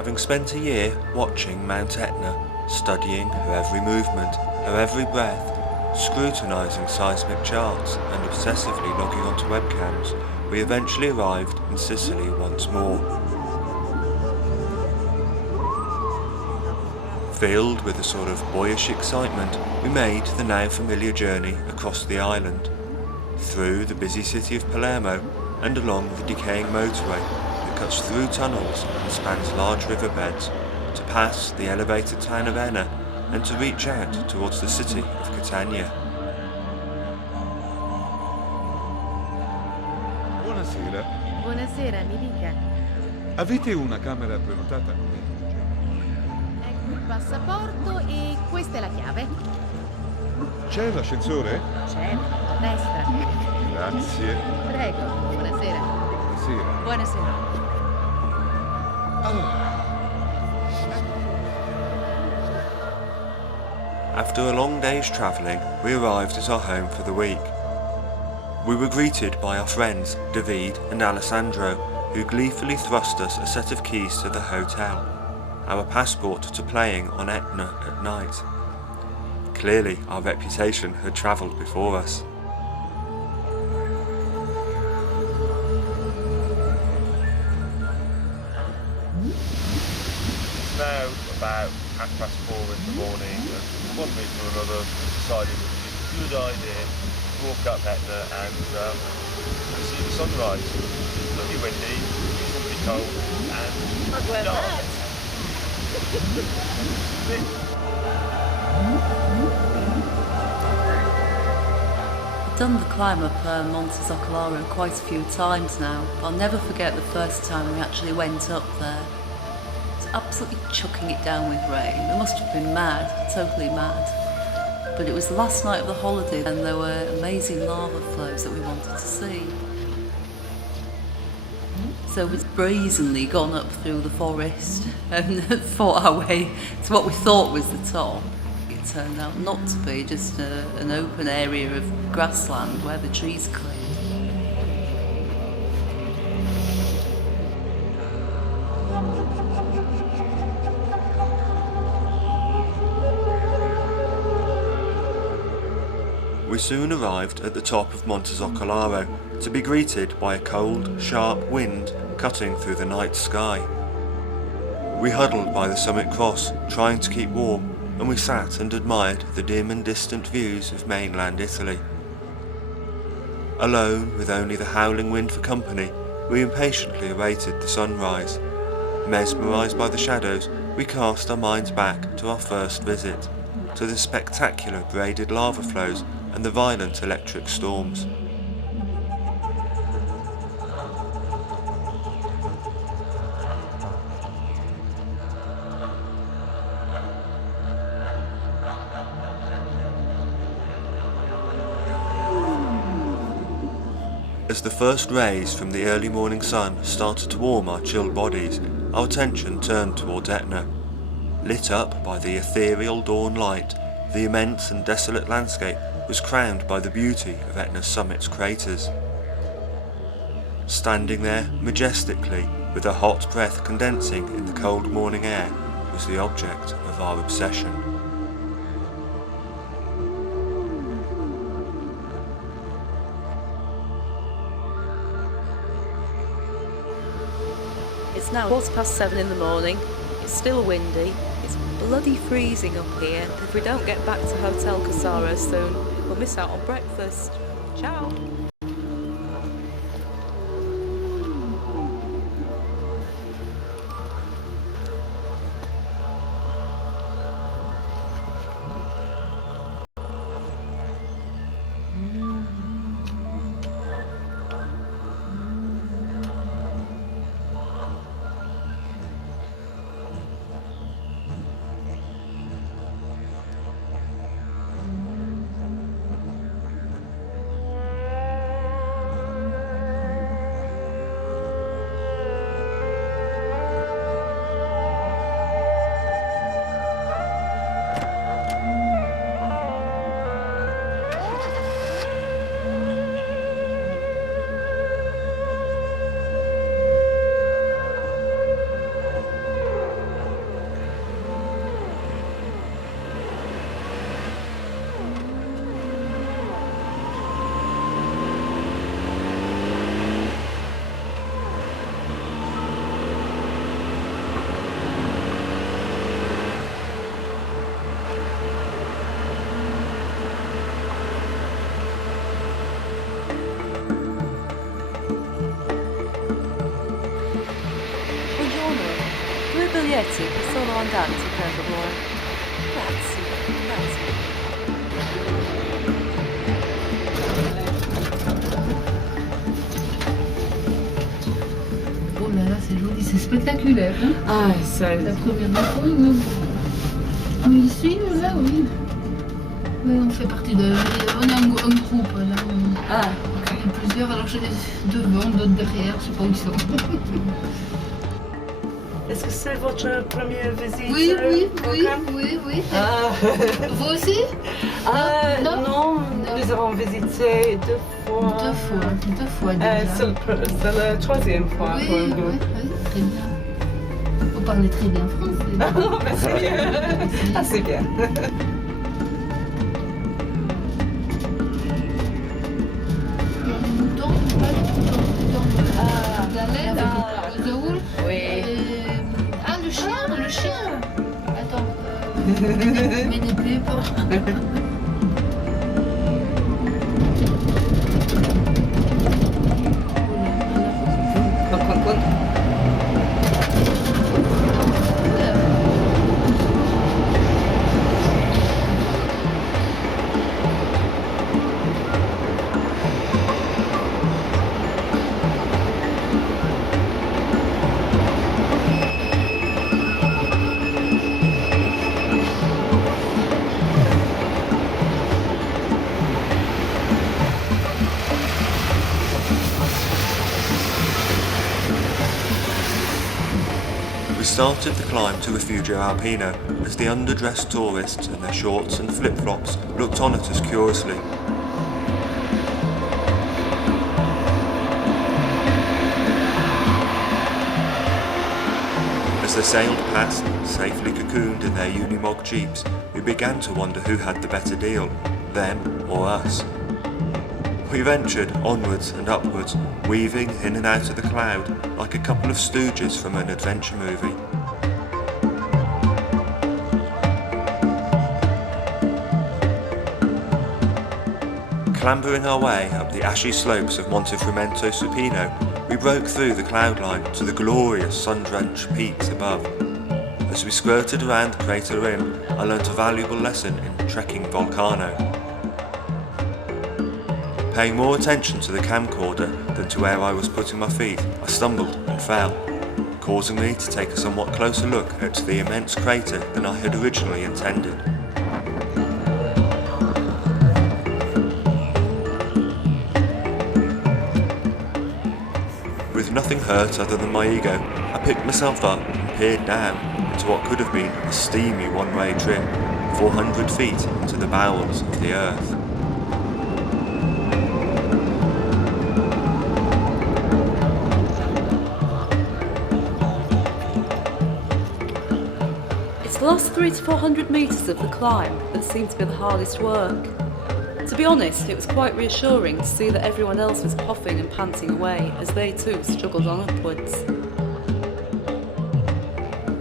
having spent a year watching Mount Etna, studying her every movement, her every breath, scrutinising seismic charts and obsessively logging onto webcams, we eventually arrived in Sicily once more. Filled with a sort of boyish excitement, we made the now familiar journey across the island, through the busy city of Palermo and along the decaying motorway that cuts through tunnels and spans large riverbeds, to pass the elevated town of Enna and to reach out towards the city of Catania. Buonasera. Buonasera, mi dica. Avete una camera prenotata? Ecco il passaporto e questa è la chiave. C'è l'ascensore? Certo, a destra. Grazie. Prego, buonasera. Buonasera. Buonasera. Allora. After a long day's travelling, we arrived at our home for the week. We were greeted by our friends David and Alessandro, who gleefully thrust us a set of keys to the hotel, our passport to playing on Etna at night. Clearly, our reputation had travelled before us. It's now about 4:30 in the morning, and for one reason or another decided it would be a good idea to walk up Etna and see the sunrise. It's bloody windy, reasonably cold, and dark. I've done the climb up Monte Etna quite a few times now, but I'll never forget the first time we actually went up there. It's absolutely chucking it down with rain. We must have been mad, totally mad. But it was the last night of the holiday and there were amazing lava flows that we wanted to see. So we'd brazenly gone up through the forest and fought our way to what we thought was the top. It turned out not to be, just an open area of grassland where the trees cleared. We soon arrived at the top of Monte Etna to be greeted by a cold, sharp wind cutting through the night sky. We huddled by the summit cross, trying to keep warm, and we sat and admired the dim and distant views of mainland Italy. Alone, with only the howling wind for company, we impatiently awaited the sunrise. Mesmerised by the shadows, we cast our minds back to our first visit, to the spectacular braided lava flows and the violent electric storms. As the first rays from the early morning sun started to warm our chilled bodies, our attention turned towards Etna. Lit up by the ethereal dawn light, the immense and desolate landscape was crowned by the beauty of Etna's summit's craters. Standing there majestically, with a hot breath condensing in the cold morning air, was the object of our obsession. It's now 7:15 in the morning, it's still windy, it's bloody freezing up here. If we don't get back to Hotel Casaro soon, we'll miss out on breakfast. Ciao! rieti, solo andante, per favore. Grazie, grazie. Oh là là, c'est joli, c'est spectaculaire. Hein, Ah, ça. la première fois, oui. Oui, ici, là, oui. Oui, on fait partie de... On est un groupe, là. Ah, On est plusieurs, alors j'ai devant, d'autres derrière, je sais pas où ils sont. est-ce que c'est votre première visite Oui, au oui, volcan? oui. Ah, Vous aussi? non, Non. nous avons visité deux fois. Deux fois déjà. C'est la troisième fois Oui, pour oui, nous. très bien. Vous parlez très bien français. Oh, merci. Ah, c'est bien. Il y a des moutons, pas des moutons. La laine, le zaoul. Oui. Ah, le chien. Attends. Mais des pépins. We started the climb to Refugio Alpino as the underdressed tourists in their shorts and flip-flops looked on at us curiously. As they sailed past, safely cocooned in their Unimog jeeps, we began to wonder who had the better deal, them or us. We ventured onwards and upwards, weaving in and out of the cloud like a couple of stooges from an adventure movie. Clambering our way up the ashy slopes of Monte Frumento Supino, we broke through the cloud line to the glorious sun-drenched peaks above. As we skirted around the crater rim, I learnt a valuable lesson in trekking volcano. Paying more attention to the camcorder than to where I was putting my feet, I stumbled and fell, causing me to take a somewhat closer look at the immense crater than I had originally intended. With nothing hurt other than my ego, I picked myself up and peered down into what could have been a steamy one-way trip, 400 feet into the bowels of the earth. It's the last 300 to 400 metres of the climb that seemed to be the hardest work. To be honest, it was quite reassuring to see that everyone else was puffing and panting away as they too struggled on upwards.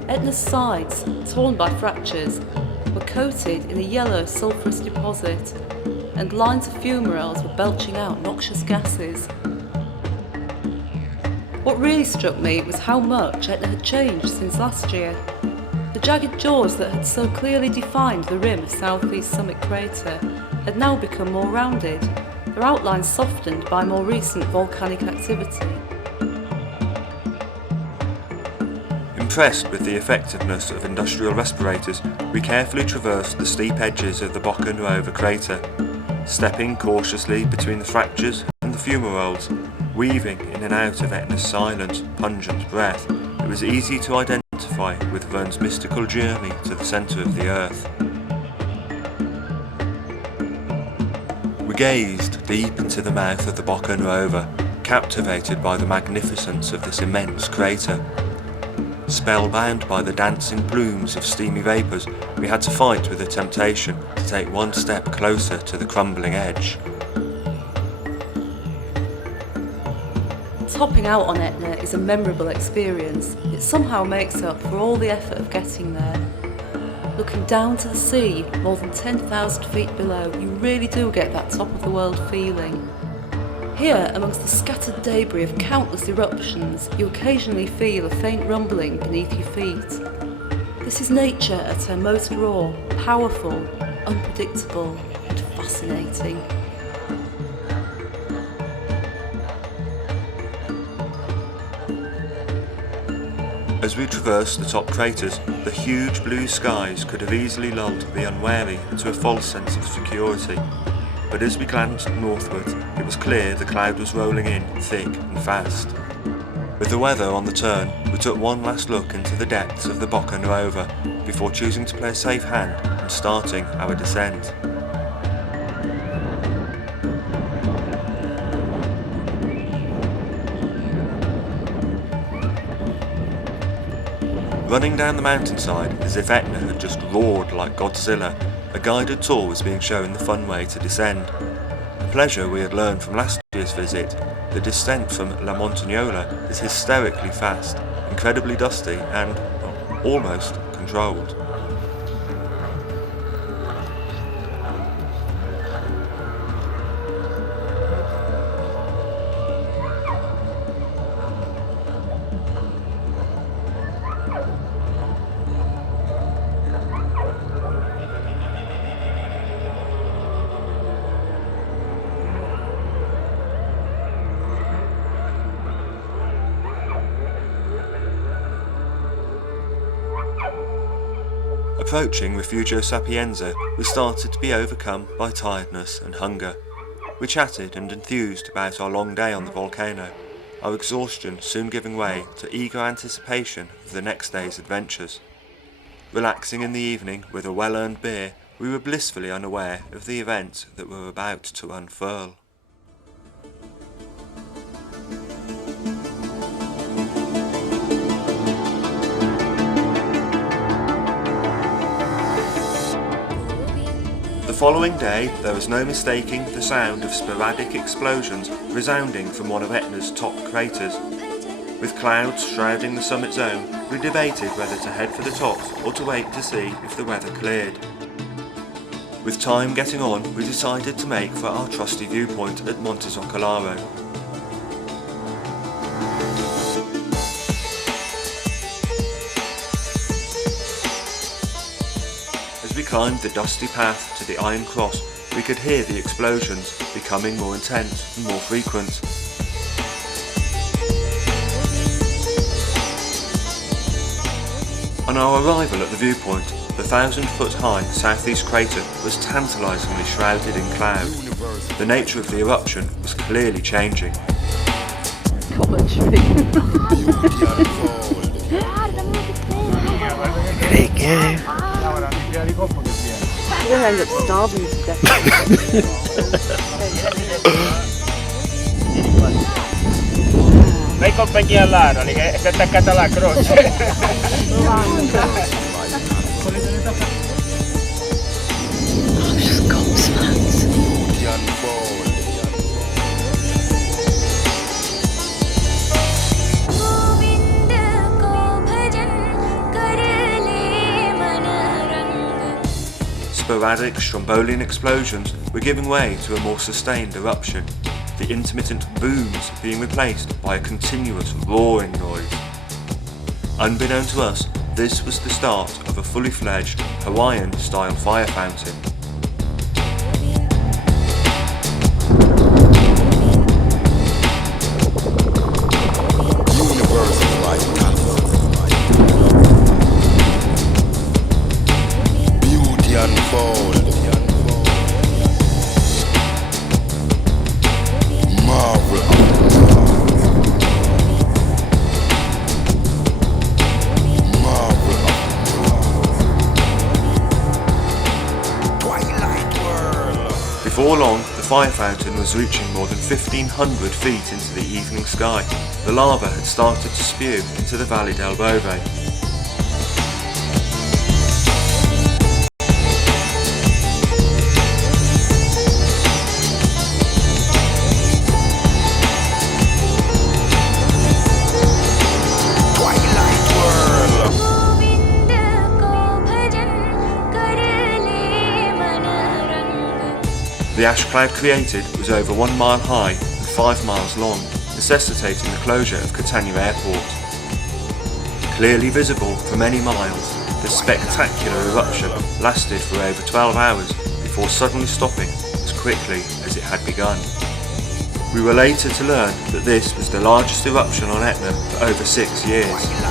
Etna's sides, torn by fractures, were coated in a yellow sulphurous deposit, and lines of fumaroles were belching out noxious gases. What really struck me was how much Etna had changed since last year. The jagged jaws that had so clearly defined the rim of Southeast Summit Crater had now become more rounded, their outlines softened by more recent volcanic activity. Impressed with the effectiveness of industrial respirators, we carefully traversed the steep edges of the Bocca Nuova crater, stepping cautiously between the fractures and the fumaroles, weaving in and out of Etna's silent, pungent breath. It was easy to identify with Vern's mystical journey to the centre of the earth. We gazed deep into the mouth of the Bocca Nuova, captivated by the magnificence of this immense crater. Spellbound by the dancing plumes of steamy vapours, we had to fight with the temptation to take one step closer to the crumbling edge. Topping out on Etna is a memorable experience. It somehow makes up for all the effort of getting there. Looking down to the sea, more than 10,000 feet below, you really do get that top-of-the-world feeling. Here, amongst the scattered debris of countless eruptions, you occasionally feel a faint rumbling beneath your feet. This is nature at her most raw, powerful, unpredictable, and fascinating. As we traversed the top craters, the huge blue skies could have easily lulled the unwary into a false sense of security. But as we glanced northward, it was clear the cloud was rolling in thick and fast. With the weather on the turn, we took one last look into the depths of the Bocca Nuova before choosing to play a safe hand and starting our descent. Running down the mountainside as if Etna had just roared like Godzilla, a guided tour was being shown the fun way to descend. A pleasure we had learned from last year's visit, the descent from La Montagnola is hysterically fast, incredibly dusty and, well, almost controlled. Approaching Refugio Sapienza, we started to be overcome by tiredness and hunger. We chatted and enthused about our long day on the volcano, our exhaustion soon giving way to eager anticipation of the next day's adventures. Relaxing in the evening with a well-earned beer, we were blissfully unaware of the events that were about to unfurl. The following day, there was no mistaking the sound of sporadic explosions resounding from one of Etna's top craters. With clouds shrouding the summit zone, we debated whether to head for the tops or to wait to see if the weather cleared. With time getting on, we decided to make for our trusty viewpoint at Monte Zoccolaro. As we climbed the dusty path to the Iron Cross, we could hear the explosions becoming more intense and more frequent. On our arrival at the viewpoint, the 1,000-foot-high southeast crater was tantalisingly shrouded in cloud. The nature of the eruption was clearly changing. We're going to end up starving to death. Vai compagnia all'Aroli che è attaccata alla croce. Just gobsmacked. Sporadic Strombolian explosions were giving way to a more sustained eruption, the intermittent booms being replaced by a continuous roaring noise. Unbeknown to us, this was the start of a fully fledged Hawaiian-style fire fountain. Before long, the fire fountain was reaching more than 1,500 feet into the evening sky. The lava had started to spew into the Valle del Bove. The ash cloud created was over 1 mile high and 5 miles long, necessitating the closure of Catania Airport. Clearly visible for many miles, The spectacular eruption lasted for over 12 hours before suddenly stopping as quickly as it had begun. We were later to learn that this was the largest eruption on Etna for over 6 years.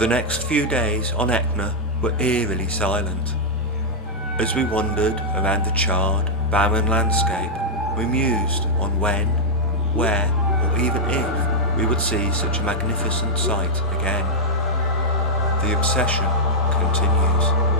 The next few days on Etna were eerily silent. As we wandered around the charred, barren landscape, we mused on when, where, or even if we would see such a magnificent sight again. The obsession continues.